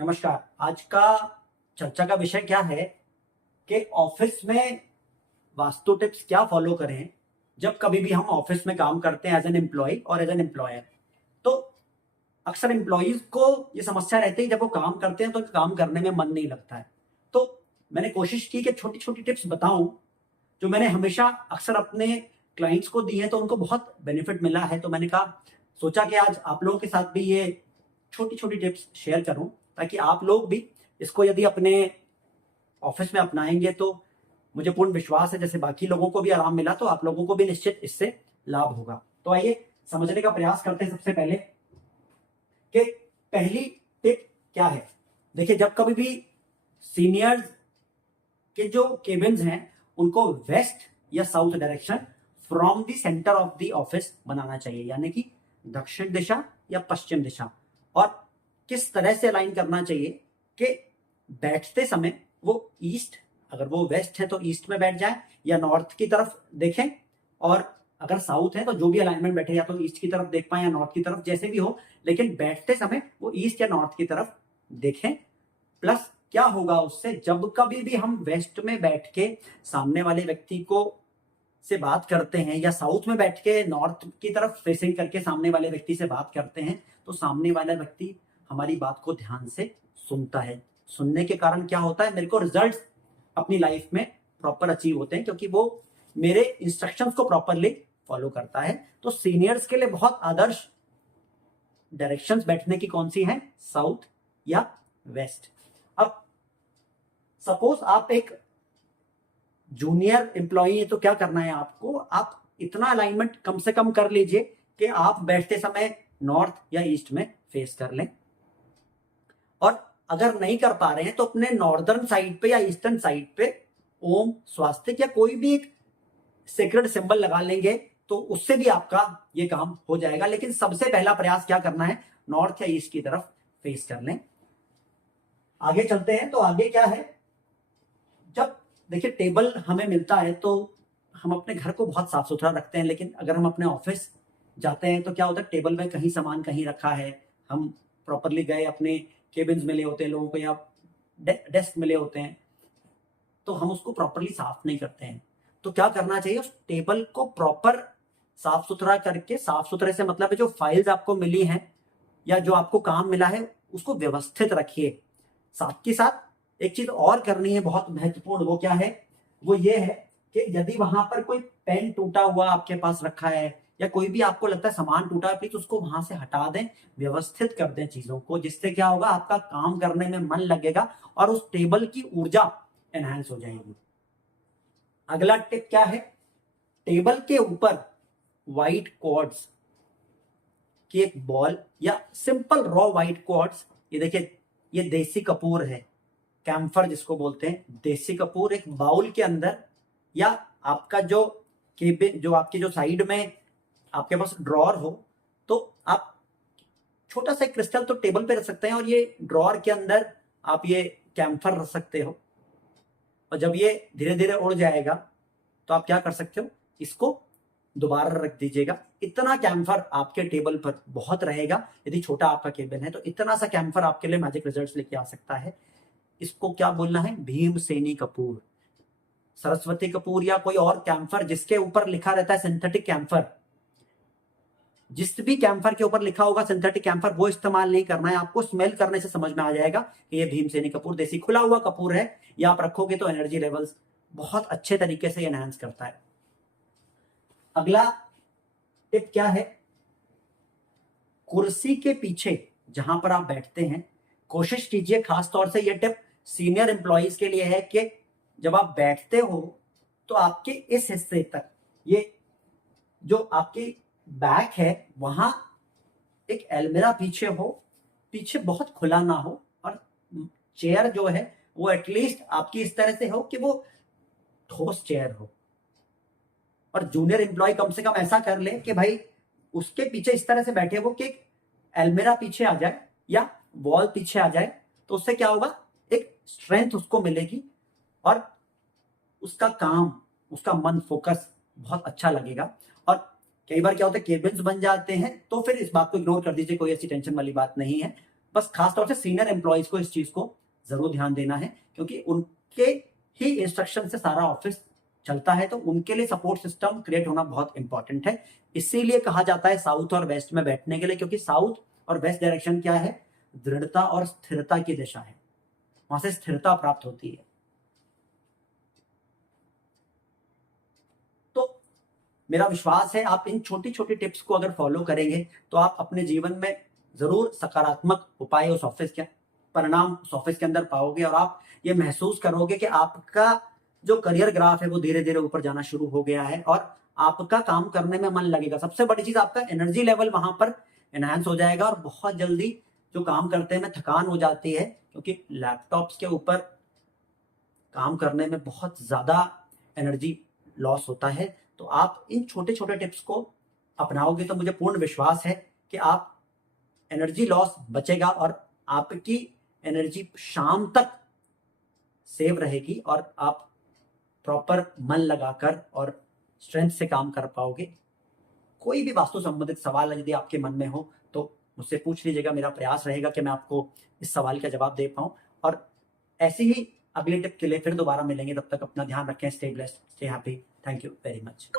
नमस्कार। आज का चर्चा का विषय क्या है कि ऑफिस में वास्तु टिप्स क्या फॉलो करें जब कभी भी हम ऑफिस में काम करते हैं एज एन एम्प्लॉय और एज एन एम्प्लॉयर। तो अक्सर एम्प्लॉयज को ये समस्या रहती है, जब वो काम करते हैं तो काम करने में मन नहीं लगता है। तो मैंने कोशिश की कि छोटी छोटी टिप्स बताऊं जो मैंने हमेशा अक्सर अपने क्लाइंट्स को दी है, तो उनको बहुत बेनिफिट मिला है। तो मैंने कहा, सोचा कि आज आप लोगों के साथ भी ये छोटी छोटी टिप्स शेयर करूं, ताकि आप लोग भी इसको यदि अपने ऑफिस में अपनाएंगे तो मुझे पूर्ण विश्वास है जैसे बाकी लोगों को भी आराम मिला तो आप लोगों को भी निश्चित इससे लाभ होगा। तो आइए समझने का प्रयास करते हैं सबसे पहले कि पहली टिप क्या है। देखिए, जब कभी भी सीनियर्स के जो केबिन्स हैं उनको वेस्ट या south direction from the centre of the office बनाना चाहिए, यानी कि दक्षिण दिशा या पश्चिम दिशा। और किस तरह से अलाइन करना चाहिए कि बैठते समय वो ईस्ट, अगर वो वेस्ट है तो ईस्ट में बैठ जाए या नॉर्थ की तरफ देखें, और अगर साउथ है तो जो भी अलाइनमेंट बैठे या तो ईस्ट की तरफ देख पाए या नॉर्थ की तरफ, जैसे भी हो, लेकिन बैठते समय वो ईस्ट या नॉर्थ की तरफ देखें। प्लस क्या होगा उससे, जब कभी भी हम वेस्ट में बैठ के सामने वाले व्यक्ति को से बात करते हैं या साउथ में बैठ के नॉर्थ की तरफ फेसिंग करके सामने वाले व्यक्ति से बात करते हैं, तो सामने वाला व्यक्ति हमारी बात को ध्यान से सुनता है। सुनने के कारण क्या होता है, मेरे को रिजल्ट्स अपनी लाइफ में प्रॉपर अचीव होते हैं, क्योंकि वो मेरे इंस्ट्रक्शंस को प्रॉपरली फॉलो करता है। तो सीनियर्स के लिए बहुत आदर्श डायरेक्शंस बैठने की कौन सी हैं, साउथ या वेस्ट। अब सपोज आप एक जूनियर एम्प्लॉई है, तो क्या करना है आपको, आप इतना अलाइनमेंट कम से कम कर लीजिए कि आप बैठते समय नॉर्थ या ईस्ट में फेस कर लें। और अगर नहीं कर पा रहे हैं तो अपने नॉर्दर्न साइड पे या ईस्टर्न साइड पे ओम, स्वास्तिक या कोई भी एक सेक्रेड सिंबल लगा लेंगे, तो उससे भी आपका ये काम हो जाएगा। लेकिन सबसे पहला प्रयास क्या करना है, नॉर्थ या ईस्ट की तरफ फेस कर लें। आगे चलते हैं। तो आगे क्या है, जब देखिए टेबल हमें मिलता है तो हम अपने घर को बहुत साफ सुथरा रखते हैं, लेकिन अगर हम अपने ऑफिस जाते हैं तो क्या होता है, टेबल में कहीं सामान कहीं रखा है, हम प्रॉपरली गए, अपने केबिन्स मिले होते हैं लोगों को या डेस्क मिले होते हैं, तो हम उसको प्रॉपरली साफ नहीं करते हैं। तो क्या करना चाहिए, उस टेबल को प्रॉपर साफ सुथरा करके, साफ सुथरे से मतलब है जो फाइल्स आपको मिली हैं या जो आपको काम मिला है उसको व्यवस्थित रखिए। साथ के साथ एक चीज और करनी है बहुत महत्वपूर्ण, वो क्या है, वो ये है कि यदि वहां पर कोई पेन टूटा हुआ आपके पास रखा है या कोई भी आपको लगता है सामान टूटा है, प्लीज उसको वहां से हटा दें, व्यवस्थित कर दें चीजों को, जिससे क्या होगा, आपका काम करने में मन लगेगा और उस टेबल की ऊर्जा एनहांस हो जाएगी। अगला टिप क्या है, टेबल के ऊपर व्हाइट क्वार्ट्ज की एक बॉल या सिंपल रॉ व्हाइट क्वार्ट्ज, ये देखिए ये देसी कपूर है, कैम्फर जिसको बोलते हैं, देसी कपूर, एक बाउल के अंदर या आपका जो केबिन, जो आपकी जो साइड में आपके पास ड्रॉर हो, तो आप छोटा सा क्रिस्टल तो टेबल पे रख सकते हैं और ये ड्रॉर के अंदर आप ये कैम्फर रख सकते हो। और जब ये धीरे धीरे उड़ जाएगा तो आप क्या कर सकते हो, इसको दोबारा रख दीजिएगा। इतना कैम्फर आपके टेबल पर बहुत रहेगा। यदि छोटा आपका केबिन है तो इतना सा कैम्फर आपके लिए मैजिक रिजल्ट्स लेके आ सकता है। इसको क्या बोलना है, भीमसेनी कपूर, सरस्वती कपूर या कोई और कैम्फर जिसके ऊपर लिखा रहता है सिंथेटिक कैम्फर, जिस भी कैम्फर के ऊपर लिखा होगा सिंथेटिक कैम्फर, वो इस्तेमाल नहीं करना है आपको। स्मेल करने से समझ में आ जाएगा कि ये भीमसेनी कपूर देसी खुला हुआ कपूर है, ये आप रखोगे तो एनर्जी लेवल्स बहुत अच्छे तरीके से एनहांस करता है। अगला टिप क्या है, कुर्सी के पीछे जहां पर आप बैठते हैं, कोशिश कीजिए, खास तौर से यह टिप सीनियर एम्प्लॉइज के लिए है कि जब आप बैठते हो तो आपके इस हिस्से तक, ये जो आपकी बैक है वहां एक अलमीरा पीछे हो, पीछे बहुत खुला ना हो, और चेयर जो है वो एटलीस्ट आपकी इस तरह से हो कि वो ठोस चेयर हो। और जूनियर एम्प्लॉय कम से कम ऐसा कर ले कि भाई उसके पीछे इस तरह से बैठे वो कि अलमीरा पीछे आ जाए या वॉल पीछे आ जाए, तो उससे क्या होगा, एक स्ट्रेंथ उसको मिलेगी और उसका काम, उसका मन, फोकस बहुत अच्छा लगेगा। और कई बार क्या होता है, केबिन्स बन जाते हैं तो फिर इस बात को इग्नोर कर दीजिए, कोई ऐसी टेंशन वाली बात नहीं है। बस खासतौर से सीनियर एम्प्लॉयज को इस चीज को जरूर ध्यान देना है, क्योंकि उनके ही इंस्ट्रक्शन से सारा ऑफिस चलता है, तो उनके लिए सपोर्ट सिस्टम क्रिएट होना बहुत इंपॉर्टेंट है। इसीलिए कहा जाता है साउथ और वेस्ट में बैठने के लिए, क्योंकि साउथ और वेस्ट डायरेक्शन क्या है, दृढ़ता और स्थिरता की दिशा है, वहां से स्थिरता प्राप्त होती है। तो मेरा विश्वास है आप इन छोटी छोटी टिप्स को अगर फॉलो करेंगे तो आप अपने जीवन में जरूर सकारात्मक उपाय उस ऑफिस के परिणाम उस ऑफिस के अंदर पाओगे, और आप ये महसूस करोगे कि आपका जो करियर ग्राफ है वो धीरे धीरे ऊपर जाना शुरू हो गया है और आपका काम करने में मन लगेगा। सबसे बड़ी चीज, आपका एनर्जी लेवल वहां पर एनहांस हो जाएगा और बहुत जल्दी जो काम करते हैं थकान हो जाती है, क्योंकि लैपटॉप्स के ऊपर काम करने में बहुत ज्यादा एनर्जी लॉस होता है। तो आप इन छोटे छोटे टिप्स को अपनाओगे तो मुझे पूर्ण विश्वास है कि आप एनर्जी लॉस बचेगा और आपकी एनर्जी शाम तक सेव रहेगी और आप प्रॉपर मन लगाकर और स्ट्रेंथ से काम कर पाओगे। कोई भी वास्तु संबंधित सवाल यदि आपके मन में हो तो मुझसे पूछ लीजिएगा, मेरा प्रयास रहेगा कि मैं आपको इस सवाल का जवाब दे पाऊं। और ऐसी ही अगले टिप के लिए फिर दोबारा मिलेंगे, तब तक अपना ध्यान रखें, stay blessed, stay happy, thank you very much.